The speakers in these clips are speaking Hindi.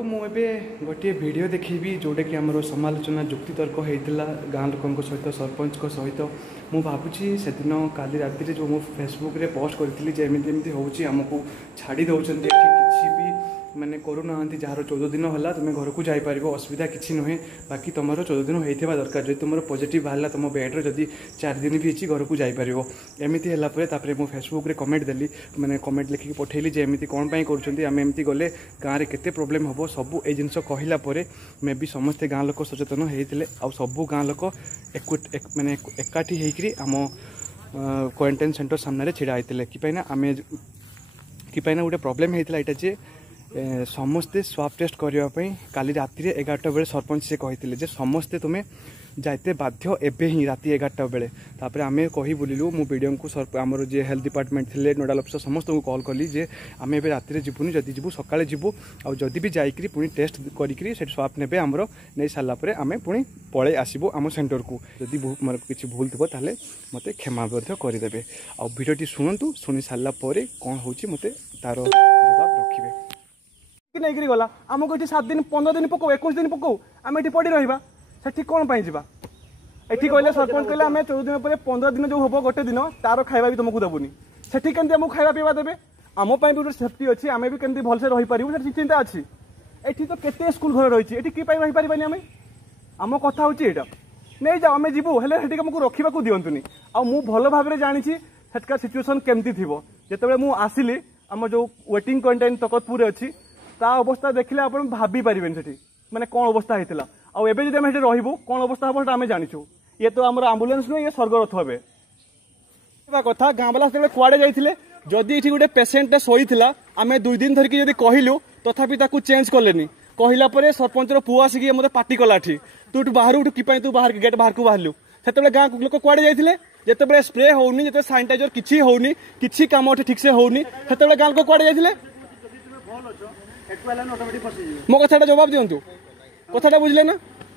आपको मुझे गोटे वीडियो देखी जोटा कि आम समालोचना जुक्तितर्क होता गाँ लोक सहित सरपंच सहित मु भावुँ से दिन काली राति जो मु फेसबुक रे पोस्ट करी जमी हूँ आमको छाड़ी दौरान किसी भी माने करूना जार 14 दिन है तुम घर को जापर असुविधा किसी नुहे बाकी तुम 14 दिन होता दरकार जो तुम पॉजिटिव बाहर तुम बेड्रे जदि 4 दिन भी घर को जापर एमती है मु फेसबुक रे कमेंट देली मैंने कमेंट लिखिक पठेली जे एमती कौन पाई करमती गले गाँव में केते प्रोब्लेम हम सब ये जिनस कहला मे भी समस्ते गाँ लोक सचेतन होते आ सबू गाँ लोक माने एकाठी होकर आम क्वारंटाइन सेंटर सामने छिड़ा होते कि आम कि गोटे प्रोब्लेम होता है जे समस्ते स्वाब टेस्ट करने काली राति 11टा बेले सरपंच से कहते समस्ते तुम्हें जाते बाध्य एवं ही राति 11टा बेले तापर आम कही बुलू मु वीडियो को आमर जे हेल्थ डिपार्टमेंट थे नोडाल अफिसर समस्त को कॉल कली जे आम ए राति जीवनी जदि जीवु सकाଳେ जीवु आ जदि भी जाइकरी पुणी टेस्ट करी स्वाब ने आमर नहीं सारापर आम पुणी पलि आसबू आम सेंटर को जदि मोर किसी भूल थो ताले मते क्षमा करदे आ भिडियोटी शुणु शुणी सारापर कौन हो मते तार जवाब रखिए नहीं गला आमको ये 7 दिन 15 दिन पकाऊ 21 दिन पकाऊ आम ये पड़ी रहा से कौन पाई जावा ये कहले सरपंच कहले आम 14 दिन पर 15 दिन जो हम गोटे दिन तार खाଇବା भी तुमको देवनी से केमती आमको खाଇବା पीवा देवे आम भी गोटे सेफ्टी अच्छी आम भी केमती भलसे रहीपर से चिंता अच्छी ये तो केते स्कूल घर रही है कि रही पारे आम आम कथा हूँ यहाँ नहीं जाओ आम जीवु हेल्ले आमको रखा दिंतुनि आ मु भल भाव जानी सेटका सिचुएसन केमती थी जिते मुझे आसिली आम जो वेटिंग क्वारंटाइन तकतपुर अच्छी ता अवस्था देखिले आप भाभी पारे से मैंने कौन अवस्था होता आबे जब आम रही कौन अवस्था हम आम जाचु ये तो आम आम्बुलांस नुहे ये स्वर्गरथ हे कथा गाँ वाला से कुआड़े जाते जदि ये गोटे पेसेंट शोला आम 2 दिन धरिकी जब कहलु तथापि ताकू चेंज कले कहला सरपंच पुआ आसिक मत पार्टी कला तू बाहर उठू कि तू बाहर गेट बाहर को बाहर से गाँ लोक कुआड़े जाते जिते स्प्रे होनी जिते सानिटाइजर किसी होनी किसी कम ठीक से होनी से गाँ लोक कुआड़े जाते मो कथा जवाब दिंतु कथा बुझले ना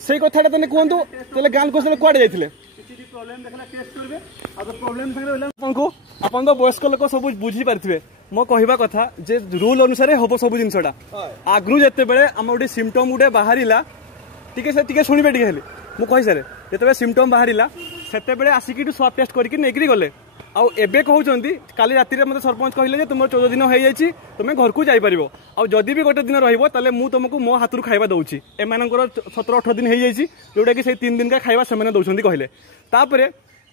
से कथा कहतु तेल गाँ को कुआड़े जाते आपन तो वयस्क लोक सब बुझी पारे मो कहवा कथा जे रूल अनुसार हम सब जिनसा आगु जिते बड़े आम गोटे सिम्पटम गोटे बाहर टे शुणे टे मुझे कही सारे जिते सिम्पटम बाहर से आसिक स्वाब टेस्ट करके गले आउ एबे कहउचंती काली राति मत सरपंच कहले तुम 14 दिन हो जाइए तुम घर को जापर आदि भी गोटे दिन रहा मु तुमको मो हाथ खाଇବା दौची एम 17-18 दिन हो जाइए जोटा कि 3 दिन का खाଇବା से दौरान कहले तापर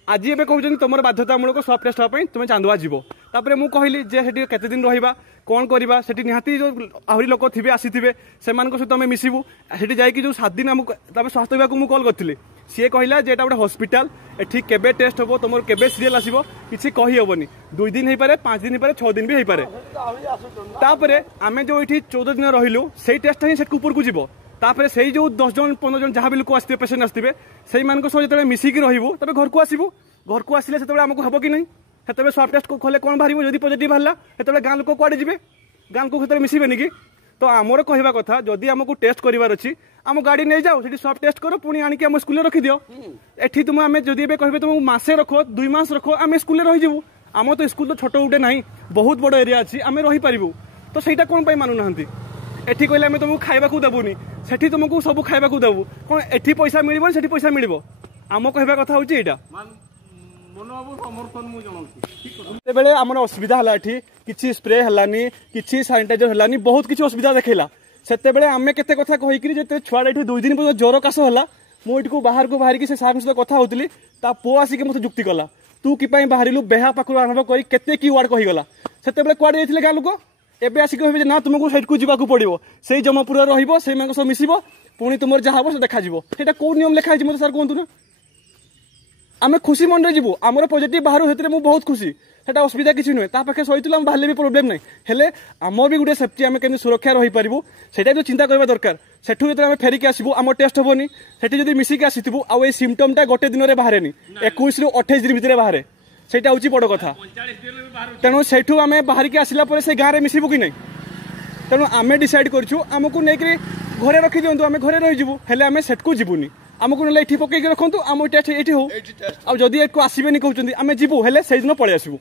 आज एवं कहते तुम बाध्यतामूलक स्वाब टेस्ट हाँपाई तुम चांदुआ जीव तापर मुझे कहली जे केते दिन रहा कौन करवा से निहाती जो आहरी लोक थे आसीथे से सहित आम मिसबू से जाकि जो 7 दिन आमको स्वास्थ्य विभाग को मुझे कल करी सी कहला जे गोटे हस्पिटाल एठी केबे टेस्ट हम तुम केबे सीरियल आसो किसी कही हेनी 2 दिन हो पारे 5 दिन हो पारे 6 दिन भी हो पारे तापर आम जो ये 14 दिन रही से टेस्ट ही ऊपर को जीव तापर से जो 10 जन 15 जन जहाँ भी लोक आसते पेसेंट आसते से जो मिसिकी रही तब घर को आसबू घर को आसिले से आमको हम कि नहीं से स्वाब टेस्ट को खोले कौन बाहर जब पॉजिटिव बाहर से गाँ लोक कुआड़े जी गाँ को मिसबेनि कि तो आमर कहवा कथा जदि आमको टेस्ट करार अच्छी आम गाड़ी नहीं जाओ से स्वाब टेस्ट करो पुणी आनिक आम स्कूल रखी दियो एठी तुम आम जदि कहे तुमको मासे रख 2 मास रख आम स्कूल रहीजु आम तो स्कूल तो छोट गोटे ना बहुत बड़ एरिया अच्छी आम रहीपर तो सहीटा कौन मानुना एठी कहले आम तुमको खाइबा देवुनी सेठी तुमको सब खाइबा देवु कौन एठी पैसा मिल से पैसा मिल आम कहवा कथा हूँ यहाँ बेले आम असुविधा है किसी स्प्रे है किसी सानिटाइजर है बहुत किसी असुविधा देखला से आम केते कथा कहीकि छुआ 2 दिन पर ज्वर काश है मुझे बाहर को बाहर से सार सहित कथा होती पु आसिक मत जुक्ति कला तू कि बाहर बेहा पाखु आरंभ कर कि वार्ड कहीगला से कुआड़े जाते गाँ लोक एवं आसिक कहे ना तुमको सैड को जावाक पड़ो से जमपुर रही मिसब पुणी तुम जहाँ हम देखा कौ नियम लिखाई मतलब सार कहतु ना आम खुशी मन में जीवु आमर पॉजिटिव बाहर से बहुत खुशी से असुविधा किसी नुहे पाखे सही बाहर भी प्रोब्लेम ना हेले आम भी गोटे सेफ्टी आम के सुरक्षा रही पारू से चिंता करवा दरकार सेठू जो फेरिक आसबू आम टेस्ट हेनी से मिसिक आसीबू आउ सिम्पटमटा गोटे दिन में बाहर 21 रू 28 दिन भितर बाहर से बड़ कथा तेणु सेठू आम बाहर की आसला से गाँव में मिसबू कि नहीं तेणु आम डिसाइड करमको नहीं घरे रखी दिंतु आम घरे रहीजु हेले आम सेट को जीवनी आमको ना ये पकईक रखु आम टेस्ट ये हो आदि आसबे कहते आम जीवु हेले से दिन पलि आसबू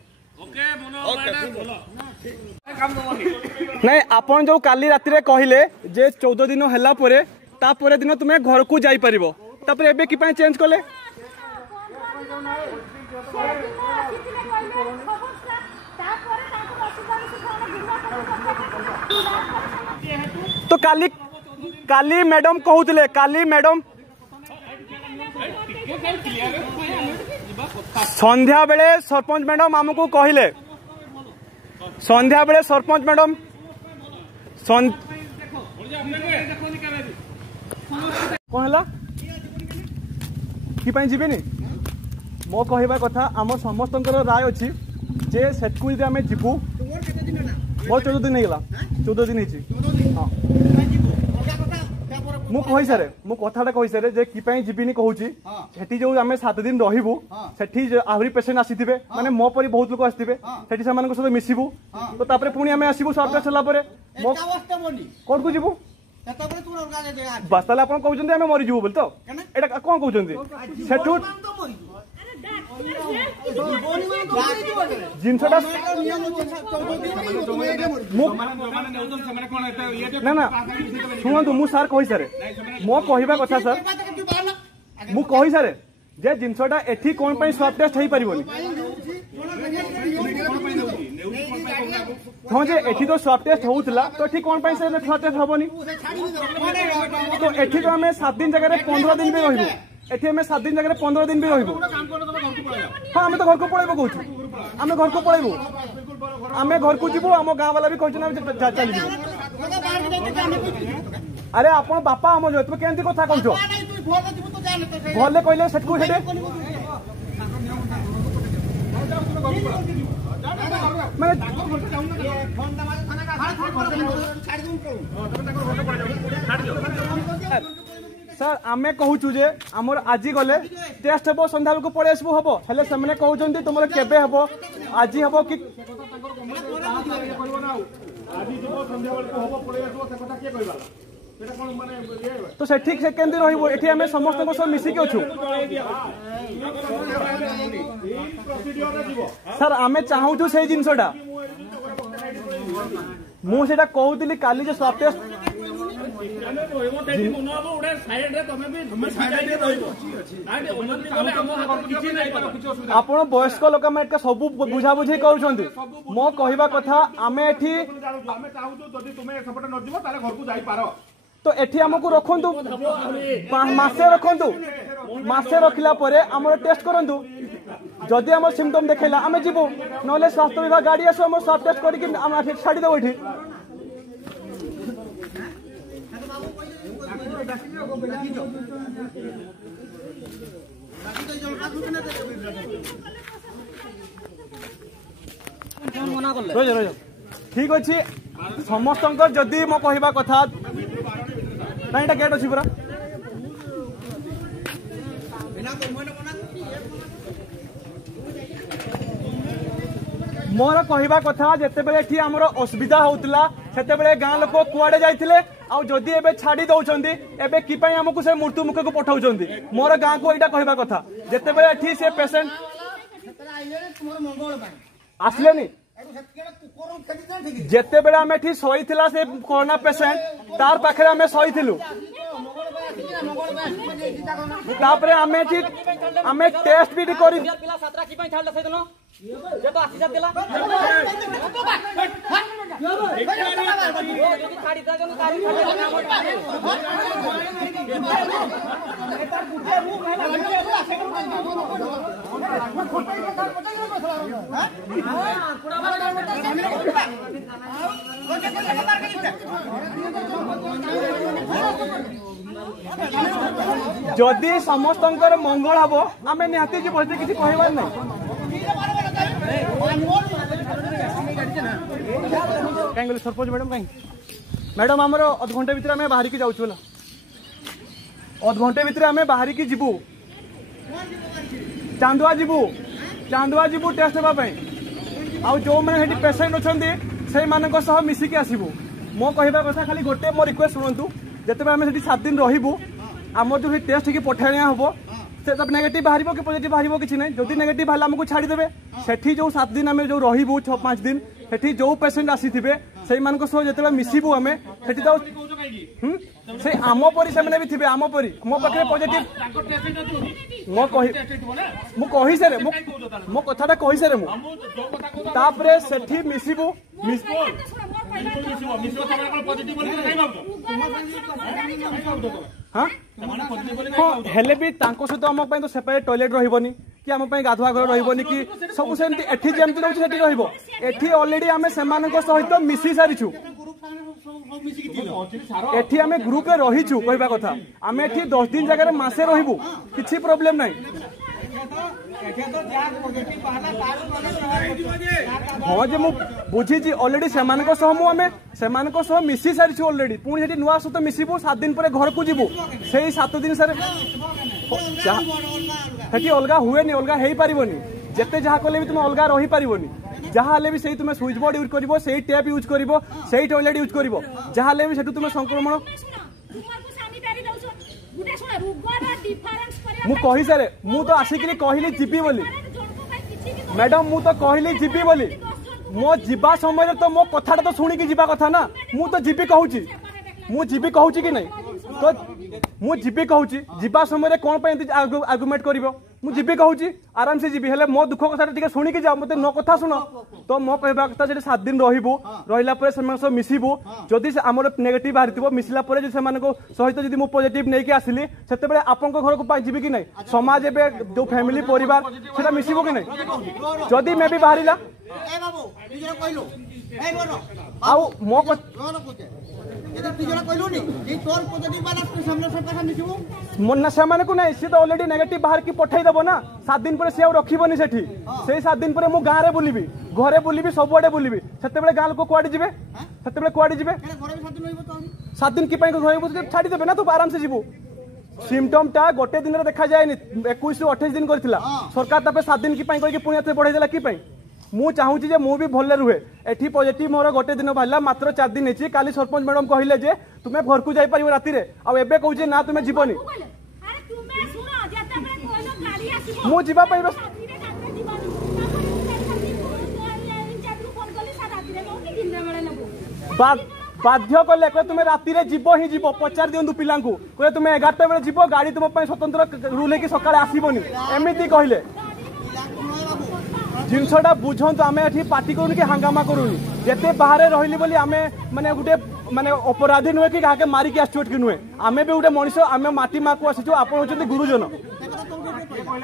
नहीं आपण जो काली राति रे कहले जे 14 दिन हैला परे ता परे दिन तुमे घर को जाई परिबो तापर एबे कि पय चेंज करले तो काली मैडम कहूले काली मैडम संध्या बेले सरपंच मैडम आमको कहले संध्या बेले सरपंच मैडम कौन है कि जीवेनि मो कहवा कथा आम समस्त राय अच्छी जे सेटकुल आम जीवु मोर 14 दिन होगा 14 दिन हाँ मु कही सारे मु कथाटा कही सारे जे कि जीविनी कहूँ सेठी जो आम 7 दिन रहबू सेठी आहरी पेसेंट आसीथिबे माने मो परी बहुत लोक आसीथिबे सेठी समान सहित मिसिबू तो तापर पुणी आम आसबू सब चला परे कोन को जीवू बस ताले आपण कहउछन्ते आमे मरि जीवू बोल तो एटा कोन कहउछन्ते सेठू जिनसटा ना ना शुणु मु सार कही सारे मो कहवा कथा सर मु कही सारे जे जिनसटा एठी कोन पई स्वाब टेस्ट हेई परिबोनी हाँ जे एठी तो स्वाब टेस्ट होउतला तो एठी कोन पई से स्वाब टेस्ट होबोनी तो एठी तो हमें 7 दिन जगह 15 दिन भी रहबो एठी हमें 7 दिन जगह 15 दिन भी रहबो हाँ आम तो घर को पलैबो कहूँ आम घर को पलैबू आम घर को जीवु आम गाँव वाला भी कहते चली अरे आप बापा आम जो तुम केमती कथा कह भले कहले सेठू सर आमे कहूचु जे हमर आज गले टेस्ट हबो संध्या को पळे आसबो हबो हेले सेमने कहउचंती तुमर केबे हबो आज हबो कि तो से ठीक से केंदी रहिबो एठी हमें समस्त को सब मिसी के अछु सर आमे चाहूछु से जिंसडा मु सेटा कहउतिली काली जे स्वाब टेस्ट आपण वयस्क लोक सब बुझा बुझी कर मो कहवा कथा आमे एठी तो एठी हमको रखंतु मासे रखिला परे हमर टेस्ट करंतु जदि हमर सिम्पटम देखैला आमे जीवो नले स्वास्थ्य विभाग गाड़ी आसो हमर सब टेस्ट करी कि हम छाड़ी दो एठी ठीक अच्छे समस्त जदि मो कहवा कथा ना एटा गेट अच्छी पूरा मोर कहवा कथा जिते बड़े आमर असुविधा होता से गाँ लोक कुआडे जाइथिले आउ जदि एबे छाड़ी दउछन्ती एबे कि पई हमकु से मृत्यु मुख को पठाउछन्ती मोर गाँ को एटा कहवा कथा जिते बड़े एठी से पेशेंट आसलेनी जिते बेले आम एठी सहीथिला से कोरोना पेशेंट तार पाखरे आम सहीथिलु तापरे आम एठी आम टेस्ट भी करी पिला सातरा कि पई छाडला सेदिनो जे तो आसी जातिला যদি ছাড়ি দাও জন্য তারি जदि समस्त मंगल हम आम निहाती जीव किसी कहबार ना कहीं सरपंच मैडम कहीं मैडम आमर अध घंटे भितर आम बाहर की जाऊँ बोला अध घंटे भितर आम बाहर की जीवु चांदुआ जीवु टेस्ट होगापी आउ जो मैंने पेसेंट अच्छा से मिसिकी आसबू मो कहवा कथा खाली गोटे मो रिक्वेस्ट शुणु जिते आम 7 दिन रही आम जो टेस्ट की पठाणिया हम से तब नेगेटिव बाहर कि पॉजिटिव बाहर किसी ना जदि नेगेटिव बाहर आमको छाड़देवे सेठी जो 7 दिन आम जो रही 6-5 दिन सेठी जो पेसेंट आसीथिबे सेई मानको सो जेतेबे मिसिबु हमें सेठी तो से आम परी से भी थे आम परी मो पाखे पॉजिटिव मो कही सारे मो कथाटा कही सारे मुझे सेठी मिसिबु हाँ हेले भी तांको सहित आम तो सेपरेट टॉयलेट रहिबनी कि आम गाधुआ घर रहिबनी कि सब सेमती एठी जेमती रहउछ सेठी रहिबो एठी ऑलरेडी आमे सेमानक सहित मिसी सारिछु एठी आमे ग्रुप रे रहिछु कहबा कथा आमे एठी 10 दिन जगह रे मासे रहिबु किछि प्रॉब्लम नाही हाँ जे मु बुझी ऑलरेडी सेमानक सह मु आमे सेमानक सह मिसी सारिछु ऑलरेडी पुणी सेठी नुआ सहित मिसिबु 7 दिन पर घर को जीवु सेही 7 दिन सारे सेठी अलगा हुए नहीं अलगा हेई परिबोनी जेते जहा कले भी तुम अलगा रही परिबोनी जहाँ भी सही तुम स्विच बोर्ड यूज करिवो सही टैप यूज करिवो सही टॉयलेट यूज करिवो जहाँ भी सेठु तुम संक्रमण मु कहि सारे मु तो आसिकली कहली जीबी बोली मैडम मु तो कहली जीबी बोली मो जीवा समय तो मो कथाटा तो शुणी जीवा कथा ना मु तो जीबी कहूची मु जीबी कहूची कि नहीं तो मु जीबी कहूची जीवा समय कौन पे आर्गुमेंट करिवो मु जीबी कहूची आराम से जीबी हेले मो दुख कथा टिके शुणी जाओ मते नो कथा सुनो तो मो कहबा कथा जे 7 दिन रहिबो रहिला परे सेमान सब मिसिबो जदि हमर नेगेटिव बाहरितबो मिसिला परे जे सेमान को सहित जदि मो पॉजिटिव नै के आसिली सेते बेले आपन को घर को पाई जीबी कि नै समाज एबे जो फैमिली परिवार सेटा मिसिबो कि नै जदि मे भी बाहरिला ए बाबू तुजरा कहलो ए बोलो आउ मो मना से सी तो ऑलरेडी नेगेटिव बाहर की पठाई दबो ना 7 दिन पर से रखिबनी सेठी से 7 दिन पर मु गाँ रे बुलिबी घरे बुलिबी सबआडे बुलिबी सेते बेले गाँ लोक कुआडे जिवे सेते बेले कुआडे जिवे 7 दिन की पई घर छाड़ी देबे ना तो आराम से जीवो सिम्पटम टा गोटे दिन रे देखा जायनी 21 से 28 दिन करथिला सरकार तापे 7 दिन की पई कहि पुणी एते बढ़ाई देला की पई मु चाहूची जे मु भी भले रुहे एठी पॉजिटिव मोर गोटे दिन बाहला मात्र 4 दिन हेची काली सरपंच मैडम कहिले जे तुमे घर को जाई परियो राती रे आ एबे कहूचे ना तुमे जीवनी अरे तुमे सुनो जेते बेले कोनो गाड़ी आसीबो मु जीवा पई बस बाध्य कले कहे तुम राति रे जीव ही जीव पचार दियंतु पिला कहे तुम 11टा बेले जीव गाड़ी तुम स्वतंत्र रूल है सकाळे आसीबोनी एमिति कहले जिनसटा बुझंतु आमे एठी पार्टी करूनी कि हंगामा करूनी जेते बाहर रहिली बोली आमे माने गुटे माने अपराधी नुहे कि काके मारी के आछुट कि नुहे आमे भी गुटे मनिष आमे माटी मा को आछिछु आपण होचंती गुरुजन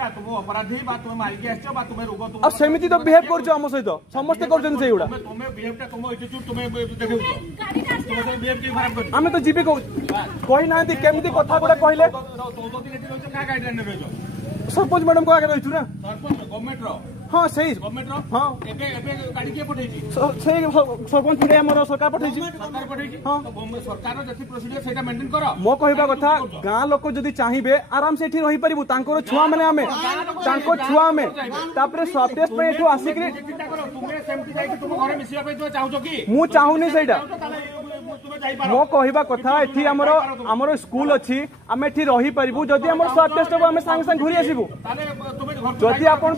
तुम अपराधी बा तुम मारी के आछो बा तुम रोग अब सेमिति तो बिहेव करछो हम सहित समस्त करछन सेउडा तुम बिहेव ता तुम एटीट्यूड तुम देखौ तुम बिहेव के खराब कर आमे तो जीबी कहि नांती केमिति कथा गुडा कहले 14 दिन एठी रहछो का गाइडलाइन रहछो सरपंच मैडम को आगे रहिछु ना सरपंच गवर्नमेंट रो हाँ सही गवर्नमेंट रो हाँ एबे एबे गाड़ी के पठैछि सही सरपंच पुडे हमर सरकार पठैछि हाँ तो सरकार जति प्रोसीजर सेटा मेंटेन करो मो कहबा कथा गां लोक जदी चाहिबे आराम से एठी रहि परिबु तांकर छुआ माने आमे तांको छुआ में तापरे स्वाब टेस्ट पे एठो आसिकरी तुमे सेमति जाई कि तुम घरे मिसिया पे तो चाहू कि मु चाहूनी सेटा मो कहबा कथा एठी हमर स्कूल अछि आमे एठी रहि परिबु जदी हमर स्वाब टेस्ट हो आमे संग संग घुरी आसीबु जदी आपण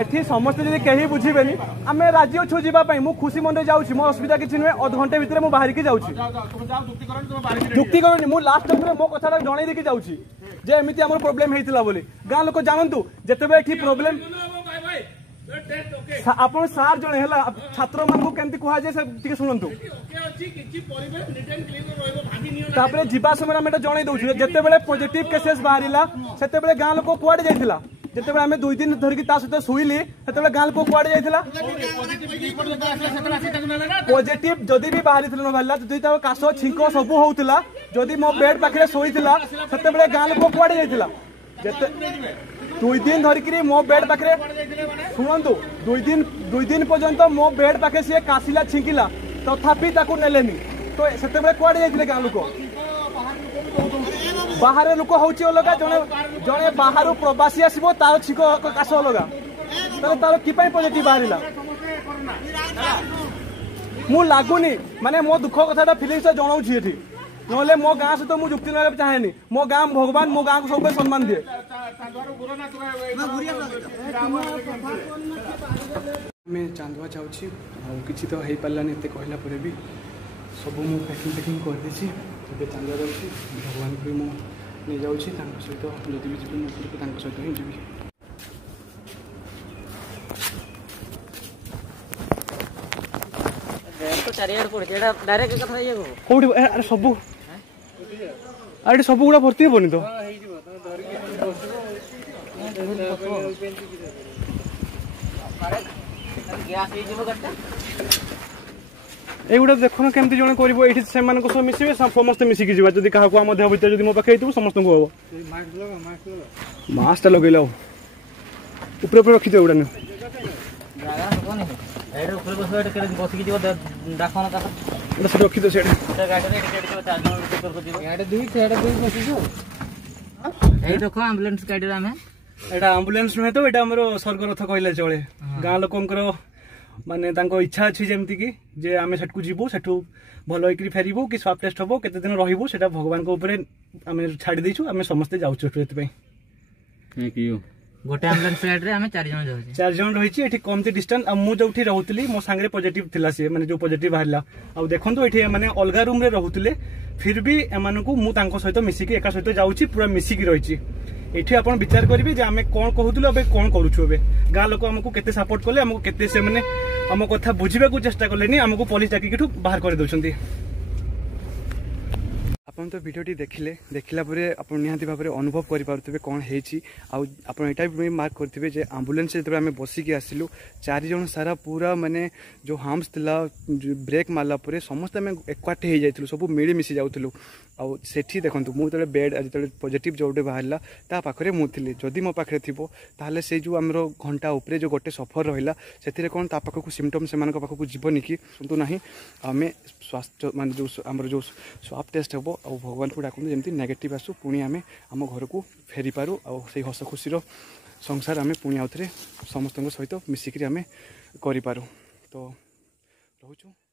एठी समस्त जदी केही बुझिबेनी आमे राज्य छु जीवा पई मु खुशी मन रे जाउछि मो असुविधा किछि नय आध घंटे भीतर मु बाहर के जाउछि जुक्ति करनी मु लास्ट टाइम रे मो कथाटा जणाई देके जाउछि जे एमिति हमर प्रॉब्लम हेतिला बोली गां लोक जानंतु जेतेबे एठी प्रॉब्लम आपण सार जणे हला छात्र मान को केंति कुहा जे ठीक सुनंतु तापरे जीवा समय हम जणाई दउछि जेते बेले पॉजिटिव केसेस बाहरिला सेते बेले गां लोक कुआडे जाइथिला जेते बेले हमें 2 दिन धरकी ता सहित सुइली सेते बेले गां लोक कुआडे जाइथिला पॉजिटिव जदी भी बाहरिथिला न बाहरिला जदी ता कासो छिंको सब होउथिला जदी मो बेड पाखरे सोइथिला सेते बेले गां लोक कुआडे जाइथिला जेते 2 दिन धरिकी मो बेड पाखे शुणु 2 दिन पर्यंत मो बेड पाखे सी कासिला छिंकिला तथापि ताकू नेलेनी तो से कुआडे जाइथिले गां लोक बाहर लोक होची अलगा जने जने बाहर प्रवासी आसीबो तार छिक कास अलगा ताले तार कि पई पॉजिटिव बाहरिला मु लागुनी माने मो दुख कथाटा फीलिंग्स जणाउछि एठी नले मो गाँ सहित तो जुक्ति ना चाहेनी मो गाँ भगवान मो गाँ को सब सम्मान दिए। मैं चांदुआ जाऊँगी किसी तो हो पारानी एत कहला भी सब मु पैकिंग करदे ए चांदुआ जाऊँगी भगवान को भी मुझे जाऊँगी सहित जदि भी जी मुझे सहित ही जी कौटी अरे सब अरे सब गुड़ा भर्ती हेनी तो एगुड़ा देखना केमती जन कर मिसे समस्त मिसिकी जा जब क्या आम देह भर मो पाखे समस्त को हम मास्कटा लगे ऊपर रखी दियो गुड़ा रखी दो आम्बुलेंस गाड़ी आम्बुलेंस नुहे तो ये स्वर्गरथ कहले चले गाँ लोकंर माने इच्छा अच्छी जमती कि जे आम सेठू जीवु सेठू भल होकर फेरबू कि स्वाब टेस्ट हम केते दिन रही से भगवान आम छाड़ी देचु आम समस्ते जाऊँ गोटे एम्बुलेंस गाड़ी आम 4 जन रही ये कमती डिस्टेंस मुझे रोली मो सांगे पॉजिटिव थिला सी माने जो पॉजिटिव बाहरला आ देखो ये माने अलग रूम रे रोले फिर भी एम सहित मिसिकी एका सहित जाऊँगी पूरा मिसिकी रही ये आप विचार करेंगे जे आम कौन कहूलु अब कौन करूँ गाँ लोक आमको केते सपोर्ट कले आमको केते से माने आम कथा बुझा चेष्टा कले आमको पुलिस डाकिक बाहर कर दौरान आपन तो वीडियोटी देखला आप निहाती भाव में अनुभव करें कौन होता भी मार्क करेंगे जे आम्बुलेंस जो आम बसिकी आसिलु 4 जन सारा पूरा माने जो हार्म्स थिला ब्रेक मारला समस्त आम एकाठी हो जाइलु सब मिलमिशि जाऊँ आठी देखूँ मुझे बेड जो पॉजिटिव जोटे बाहरला ता पाखे मुझे जदि मो पाखे थी ताहले से जो आमर घंटा उपरे जो गोटे सफर रहा से कौन ता पाखक सिम्पटम से पाखक जीवनी कि सुनतु ना आम स्वास्थ्य मान जो आमर जो स्वाब टेस्ट हम और भगवान को डाकू जमी नेगेटिव आसू पुणी आम आम घर को फेरी पारू से हस खुशी संसार आम पुणी आउ थे समस्त सहित मिसिकी आम करूँ तो रोचु।